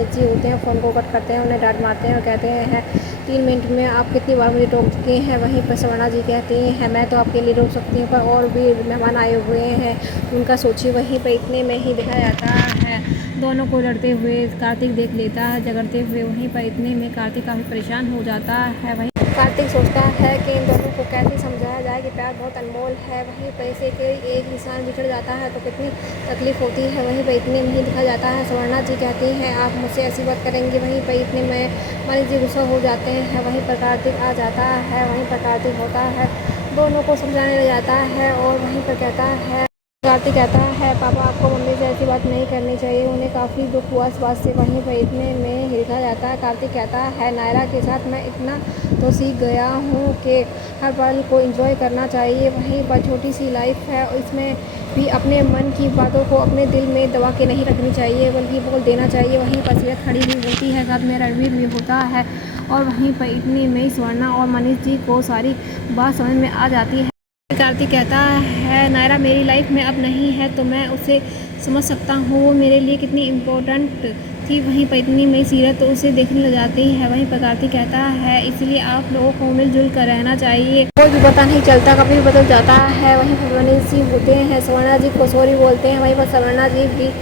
मनीष जी होते हैं फ़ोन को कट करते हैं, उन्हें डाँट मारते हैं और कहते हैं 3 मिनट में आप कितनी बार मुझे टोक चुके हैं। वहीं पर स्वर्णा जी कहती हैं मैं तो आपके लिए रोक सकती हूँ, पर और भी मेहमान आए हुए हैं, उनका सोचिए। वहीं पर इतने में ही दिखाया जाता है दोनों को लड़ते हुए कार्तिक देख लेता है, झगड़ते हुए। वहीं पर इतने में कार्तिक काफ़ी परेशान हो जाता है। वहीं कार्तिक सोचता है कि इन दोनों को कैसे समझाया जाए कि प्यार बहुत अनमोल है। वहीं पैसे के एक इंसान बिछड़ जाता है तो कितनी तकलीफ होती है। वहीं पर इतने में ही दिखा जाता है स्वर्णा जी कहती हैं आप मुझसे ऐसी बात करेंगे। वहीं पर इतने में मनीष जी गुस्सा हो जाते हैं। वहीं पर कार्तिक आ जाता है। वहीं पर कार्तिक होता है, दोनों को समझाने लग जाता है और वहीं पर कहता है कार्तिक कहता है पापा आपको मम्मी से ऐसी बात नहीं करनी चाहिए, उन्हें काफ़ी दुख हुआ इस बात से। वहीं पर इतने में हिलका जाता है। कार्तिक कहता है नायरा के साथ मैं इतना तो सीख गया हूँ कि हर पल को एंजॉय करना चाहिए। वहीं पर छोटी सी लाइफ है, इसमें भी अपने मन की बातों को अपने दिल में दबा के नहीं रखनी चाहिए, बल्कि बोल देना चाहिए। वहीं पर सीरत खड़ी हुई होती है, साथ में रणवीर भी होता है और वहीं पर इतने में स्वर्णा और मनीष जी को सारी बात समझ में आ जाती है। कार्तिक कहता है नायरा मेरी लाइफ में अब नहीं है तो मैं उसे समझ सकता हूँ, वो मेरे लिए कितनी इम्पोर्टेंट थी। वहीं पर इतनी में सीरत तो उसे देखने लग जाती है। वहीं पर कार्तिक कहता है इसलिए आप लोगों को मिलजुल कर रहना चाहिए, कोई भी पता नहीं चलता कभी भी बदल जाता है। वहीं पर मनीष जी होते हैं, स्वर्णा जी को सॉरी बोलते हैं। वहीं पर स्वर्णा जी भी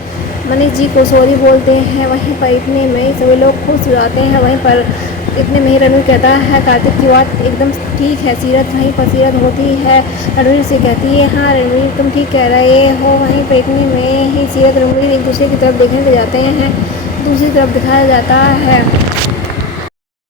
मनीष जी को सॉरी बोलते हैं। वहीं पर इतने में सभी लोग खुश हो जाते हैं। वहीं पर इतने में ही रणवीर कहता है कार्तिक की बात एकदम ठीक है सीरत। वहीं पर सीरत होती है, रणवीर से कहती है हाँ रणवीर तुम ठीक कह रहे हो। वहीं पर इतने में ही सीरत रणवीर एक दूसरे की तरफ देखने लग जाते हैं। दूसरी तरफ दिखाया जाता है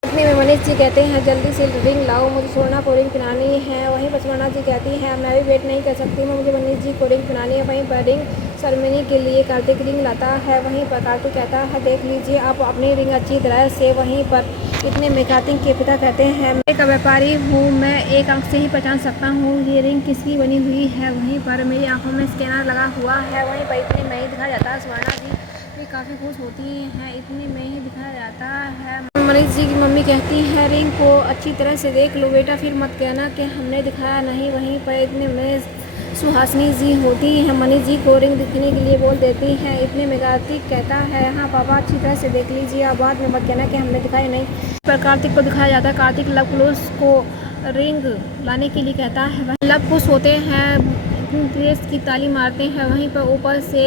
इतने में मनीष जी कहते हैं जल्दी से रिंग लाओ, मुझे स्वर्णा को रिंग पहनानी है। वहीं पर स्वर्णा जी कहती है मैं भी वेट नहीं कर सकती हूँ, मुझे मनीष जी को रिंग पहनानी है। वहीं पर रिंग सेरेमनी के लिए कार्तिक रिंग लाता है। वहीं पर कार्तिक कहता है देख लीजिए आप अपनी रिंग अच्छी तरह से। वहीं पर इतने में कार्तिक के पिता कहते हैं मैं एक व्यापारी हूँ, मैं एक आंख से ही पहचान सकता हूँ ये रिंग किसकी बनी हुई है। वहीं पर मेरी आंखों में स्कैनर लगा हुआ है। वहीं पर इतने में ही दिखाया जाता है स्वर्णा जी भी काफ़ी खुश होती हैं। इतने में ही दिखाया जाता है मनीष जी की मम्मी कहती है रिंग को अच्छी तरह से देख लो बेटा, फिर मत कहना कि हमने दिखाया नहीं। वहीं पर इतने में सुहासिनी जी होती हैं, मनीष जी को रिंग दिखने के लिए बोल देती हैं। इतने में कार्तिक कहता है हाँ पापा अच्छी तरह से देख लीजिए, आप बाद में मत कहना कि हमने दिखाई नहीं। पर कार्तिक को दिखाया जाता है कार्तिक लव कुश को रिंग लाने के लिए कहता है। लव कुश होते हैं, प्रेस की ताली मारते हैं। वहीं पर ऊपर से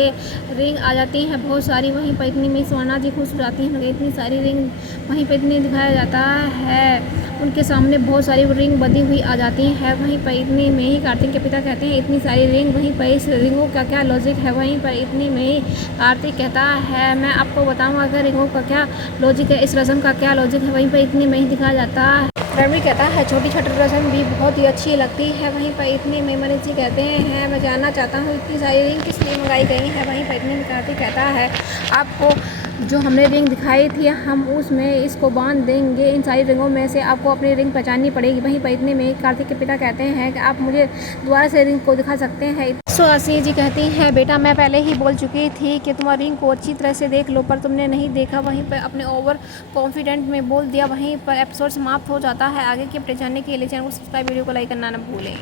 रिंग आ जाती हैं बहुत सारी। वहीं पर इतनी में स्वर्णा जी खुश हो जाती हैं, इतनी सारी रिंग वहीं पर इतनी दिखाया जाता है उनके सामने बहुत सारी रिंग बंधी हुई आ जाती है। वहीं पर इतने में ही कार्तिक के पिता कहते हैं इतनी सारी रिंग, वहीं पर इस रिंगों का क्या लॉजिक है। वहीं पर इतने में ही कार्तिक कहता है मैं आपको बताऊंगा अगर रिंगों का क्या लॉजिक है, इस रस्म का क्या लॉजिक है। वहीं पर इतने में ही दिखाया जाता है रणवीर कहता है छोटी छोटी रस्म भी बहुत ही अच्छी लगती है। वहीं पर इतने में मनीष जी कहते हैं मैं जानना चाहता हूँ इतनी सारी रिंग किस लिए मंगाई गई है। वहीं पर इतने में कार्तिक कहता है आपको जो हमने रिंग दिखाई थी हम उसमें इसको बांध देंगे, इन सारी रिंगों में से आपको अपनी रिंग पहचाननी पड़ेगी। वहीं पर इतने में कार्तिक के पिता कहते हैं कि आप मुझे दोबारा से रिंग को दिखा सकते हैं। सुहासिनी जी कहती हैं बेटा मैं पहले ही बोल चुकी थी कि तुम रिंग को अच्छी तरह से देख लो, पर तुमने नहीं देखा। वहीं पर अपने ओवर कॉन्फिडेंट में बोल दिया। वहीं पर एपिसोड समाप्त हो जाता है। आगे की अपडेट जानने के लिए चैनल को सब्सक्राइब, वीडियो को लाइक करना न भूलें।